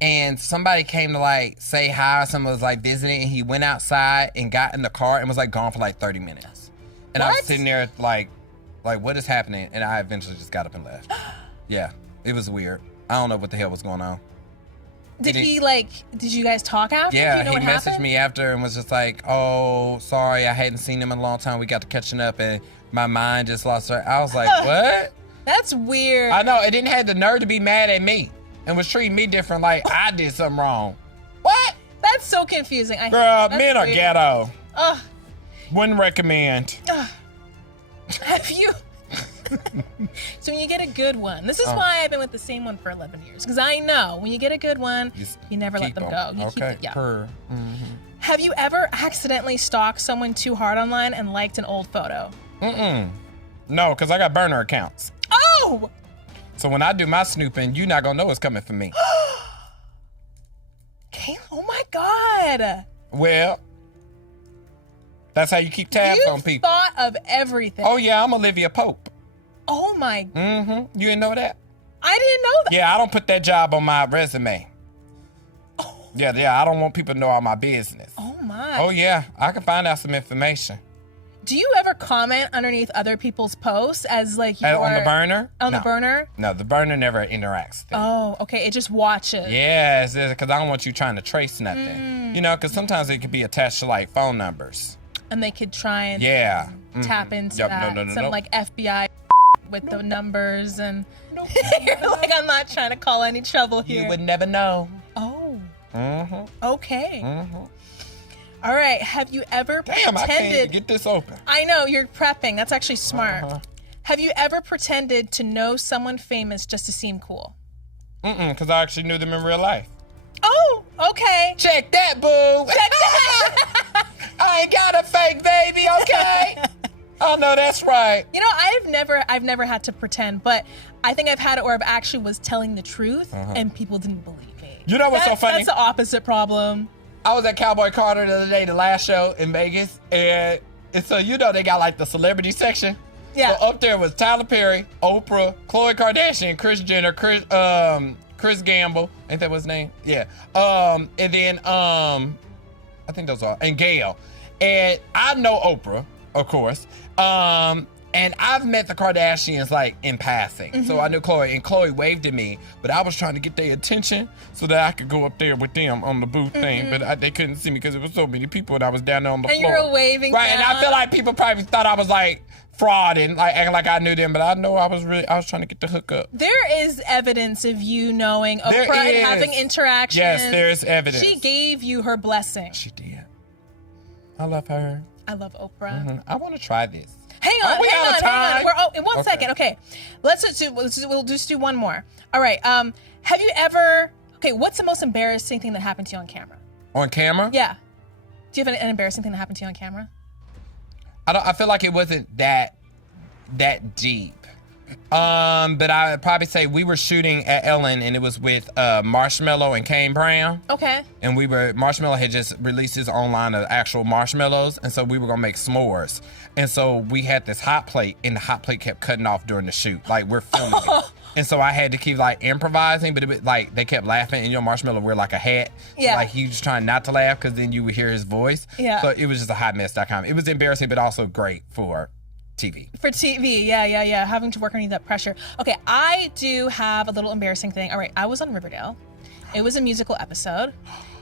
and somebody came to like say hi. Someone was like visiting and he went outside and got in the car and was like gone for like 30 minutes. And I was What? sitting there like what is happening? And I eventually just got up and left. Yeah, it was weird. I don't know what the hell was going on. Did Did you guys talk after? Do Yeah, you know he what messaged happened? me after and was just like, oh, sorry, I hadn't seen him in a long time. We got to catching up and my mind just lost her. I was like, what? That's weird. I know, it didn't have the nerve to be mad at me and was treating me different like I did something wrong. What? That's so confusing. Girl, That's men are weird. ghetto. Ugh. Wouldn't recommend. Have you? So when you get a good one, this is why I've been with the same one for 11 years. Because I know when you get a good one, you never let Keep them 'em. go. You Okay, keep it. Yeah. purr. Have you ever accidentally stalked someone too hard online and liked an old photo? No, because I got burner accounts. Oh! So when I do my snooping, you're not going to know it's coming from me. Kayla, oh my God. Well, that's how you keep tabs You on people. thought of everything. Oh, yeah, I'm Olivia Pope. Oh my. You didn't know that? I didn't know that. Yeah, I don't put that job on my resume. Yeah, I don't want people to know all my business. Oh my. Oh, yeah, I can find out some information. Do you ever comment underneath other people's posts as like you On the burner? On No. the burner? No, the burner never interacts with it. Oh, okay. It just watches. Yeah, because I don't want you trying to trace nothing. You know, because sometimes it could be attached to like phone numbers. And they could try and Yeah. tap into Yep, that. no. Some like FBI with the numbers and you're like, I'm not trying to call any trouble here. You would never know. Oh. Okay. All right. Have you ever Damn, I can't even pretended? get this open. I know you're prepping. That's actually smart. Have you ever pretended to know someone famous just to seem cool? Because I actually knew them in real life. Oh, okay. Check that, boo. I ain't got a fake baby, okay? Oh, no, that's right. You know, I've never had to pretend, but I think I've had it where I've actually was telling the truth and people didn't believe me. You know what's so funny? That's the opposite problem. I was at Cowboy Carter the other day, the last show in Vegas, and so you know they got like the celebrity section. Yeah. So up there was Tyler Perry, Oprah, Khloe Kardashian, Kris Jenner, Chris Gamble. Ain't that his name? Yeah. And then I think those are, and Gail. And I know Oprah, of course. And I've met the Kardashians like in passing. So I knew Khloe, and Khloe waved at me, but I was trying to get their attention so that I could go up there with them on the booth thing. But they couldn't see me because there was so many people and I was down there on the floor. And you were waving right, down. and I feel like people probably thought I was like fraud and like acting like I knew them, but I know I was trying to get the hookup. There is evidence of you knowing Oprah and having interactions. Yes, there is evidence. She gave you her blessing. She did. I love her. I love Oprah. I want to try this. Hang on. We're, in one Okay. second. Okay, we'll just do one more. All right. Have you ever? Okay, what's the most embarrassing thing that happened to you on camera? On camera? Yeah. Do you have an embarrassing thing that happened to you on camera? I feel like it wasn't that deep. But I would probably say we were shooting at Ellen and it was with Marshmello and Kane Brown. Okay. And Marshmello had just released his own line of actual marshmallows, and so we were gonna make s'mores. And so we had this hot plate, and the hot plate kept cutting off during the shoot. Like we're filming it. And so I had to keep like improvising, but it was like they kept laughing, and Marshmello wear like a hat. Yeah. So, like he was trying not to laugh because then you would hear his voice. Yeah. So it was just a hot mess.com. It was embarrassing, but also great for TV. For TV, yeah. Having to work underneath that pressure. Okay, I do have a little embarrassing thing. All right, I was on Riverdale. It was a musical episode,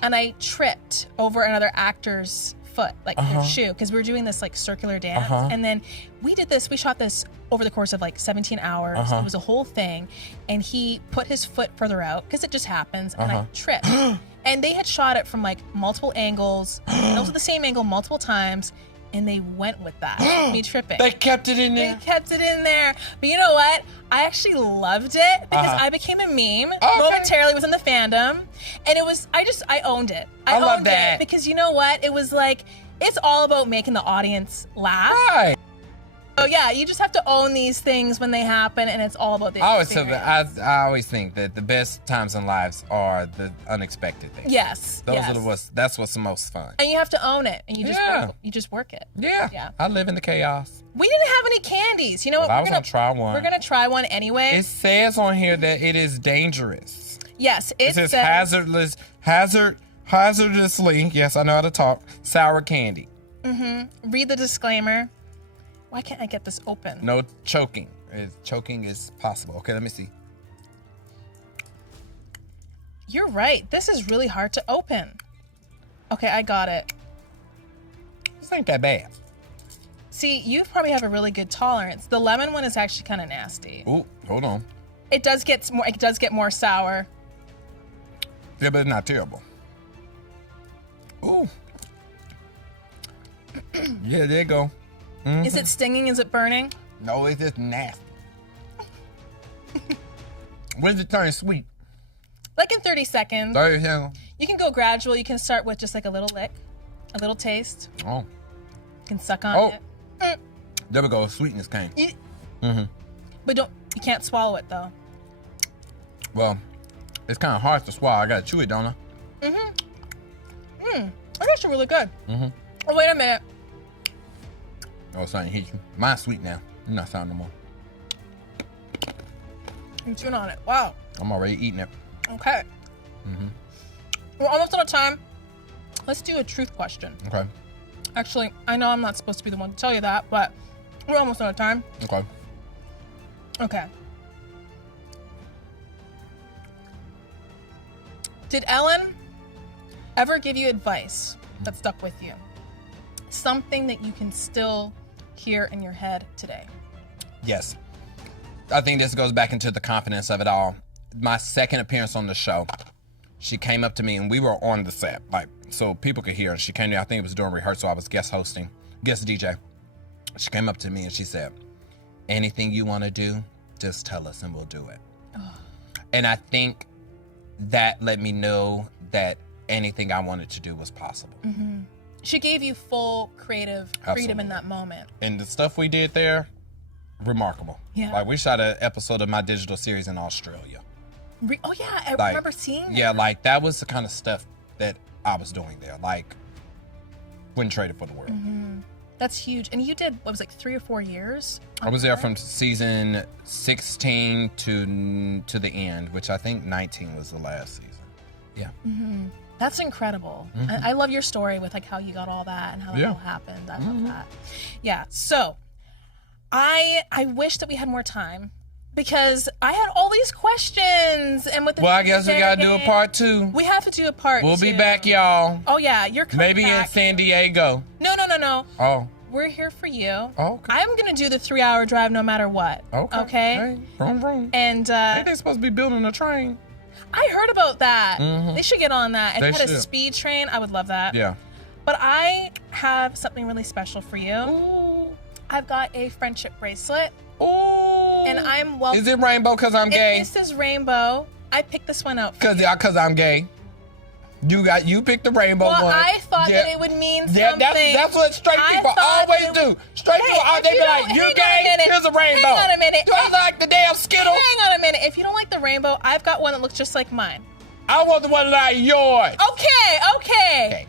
and I tripped over another actor's foot, like their shoe, because we were doing this like circular dance. And then we shot this over the course of like 17 hours. It was a whole thing. And he put his foot further out, because it just happens, and I tripped. And they had shot it from like multiple angles, and those are the same angle multiple times. And they went with that, me tripping. They kept it in there. They kept it in there. But you know what? I actually loved it because I became a meme. Momentarily was in the fandom. And it was, I owned it. I love owned that. it because you know what? It was like, it's all about making the audience laugh. Right. So yeah, you just have to own these things when they happen, and it's all about the experience. I always think that the best times in lives are the unexpected things. Yes. That's what's the most fun. And you have to own it, and you just work it. Yeah. I live in the chaos. We didn't have any candies. You know what? I was gonna try one. We're gonna try one anyway. It says on here that it is dangerous. Yes, it says hazardously. Yes, I know how to talk. Sour candy. Read the disclaimer. Why can't I get this open? No choking. Choking is possible. Okay, let me see. You're right. This is really hard to open. Okay, I got it. This ain't that bad. See, you probably have a really good tolerance. The lemon one is actually kind of nasty. Ooh, hold on. It does get more sour. Yeah, but it's not terrible. Ooh. Yeah, there you go. Is it stinging? Is it burning? No, it's just nasty. When does it turn sweet? Like in 30 seconds. 30 seconds. You can go gradual. You can start with just like a little lick, a little taste. Oh. You can suck on it. There we go. Sweetness came. But you can't swallow it though. Well, it's kind of hard to swallow. I gotta chew it, don't I? That's actually really good. Oh, wait a minute. Oh, something hit you. Mine's sweet now. You're not sound no more. I'm chewing on it. Wow. I'm already eating it. Okay. We're almost out of time. Let's do a truth question. Okay. Actually, I know I'm not supposed to be the one to tell you that, but we're almost out of time. Okay. Okay. Did Ellen ever give you advice that stuck with you? Something that you can still hear in your head today? Yes. I think this goes back into the confidence of it all. My second appearance on the show, she came up to me and we were on the set, like, so people could hear. She came to, I think it was during rehearsal, I was guest DJ. She came up to me and she said, anything you want to do, just tell us and we'll do it. And I think that let me know that anything I wanted to do was possible. She gave you full creative freedom in that moment. And the stuff we did there, remarkable. Yeah. Like we shot an episode of my digital series in Australia. Oh yeah, I remember seeing that. Yeah, like that was the kind of stuff that I was doing there. Like, wouldn't trade it for the world. That's huge. And you did, what was it, like 3 or 4 years? I was there from season 16 to the end, which I think 19 was the last season. Yeah. That's incredible. I love your story with like how you got all that and how that all happened. I love that. Yeah. So I wish that we had more time because I had all these questions and with the Well, I guess we gotta do a part 2. We have to do a part 2. We'll be back, y'all. Oh yeah, you're coming Maybe back. in San Diego. No. Oh. We're here for you. Okay. I'm gonna do the 3-hour drive no matter what. Okay. Hey, vroom, vroom. And Ain't they supposed to be building a train? I heard about that. Mhm. They should get on that. If They it had a should. speed train, I would love that. Yeah. But I have something really special for you. Ooh. I've got a friendship bracelet, Ooh. and I'm welcome. Is it rainbow because I'm gay? This is rainbow. I picked this one out for you. Because I'm gay. You picked the rainbow Well, one. I thought Yeah. that it would mean Yeah, something. that's what straight I people thought always it- do. Straight Hey, people, if they you be like, don't- you hang on a gay? minute. Here's a rainbow. Hang on a minute. Do I like the damn Skittle? Hang on a minute. If you don't like the rainbow, I've got one that looks just like mine. I want the one like yours. Okay.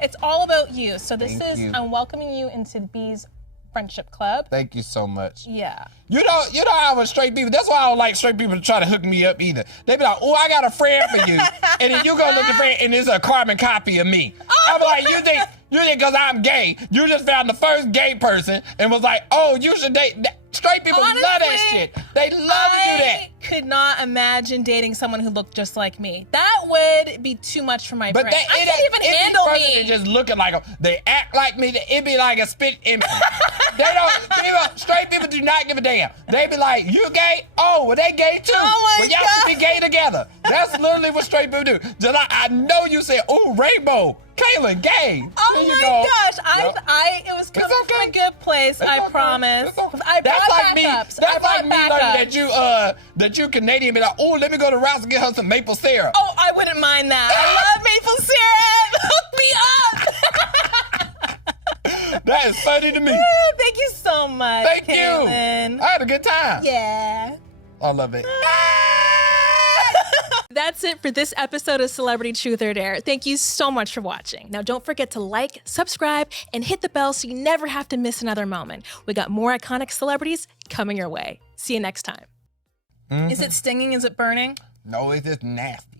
It's all about you. So this Thank is, you. I'm welcoming you into B's Friendship Club. Thank you so much. Yeah. You know how with straight people, that's why I don't like straight people to try to hook me up either. They be like, oh, I got a friend for you. And then you go look at friend and it's a carbon copy of me. I be like, you think because I'm gay, you just found the first gay person and was like, oh, you should date. Straight people love that Honestly, shit. They love to do that. I could not imagine dating someone who looked just like me. That would be too much for my But brain. I can't even handle me. They just looking like them. They act like me. It be like a spit image. Straight people do not give a damn. They be like, you gay? Oh, well, they gay too. Oh my well, y'all should be gay together. That's literally what straight people do. Just like, I know you said, ooh, rainbow. Kalen, gay. Oh There you my go. gosh, Yep. it was coming okay. from a good place, It's I okay. promise. It's okay. I brought That's like me. backups. That's like me learning backups. that you Canadian. Be like, oh, let me go to Rouse and get her some maple syrup. Oh, I wouldn't mind that. I love maple syrup. Hook me up. That is funny to me. Thank you so much, Thank Kalen. you. I had a good time. Yeah. I love it. That's it for this episode of Celebrity Truth or Dare. Thank you so much for watching. Now, don't forget to like, subscribe, and hit the bell so you never have to miss another moment. We got more iconic celebrities coming your way. See you next time. Is it stinging? Is it burning? No, it's just nasty.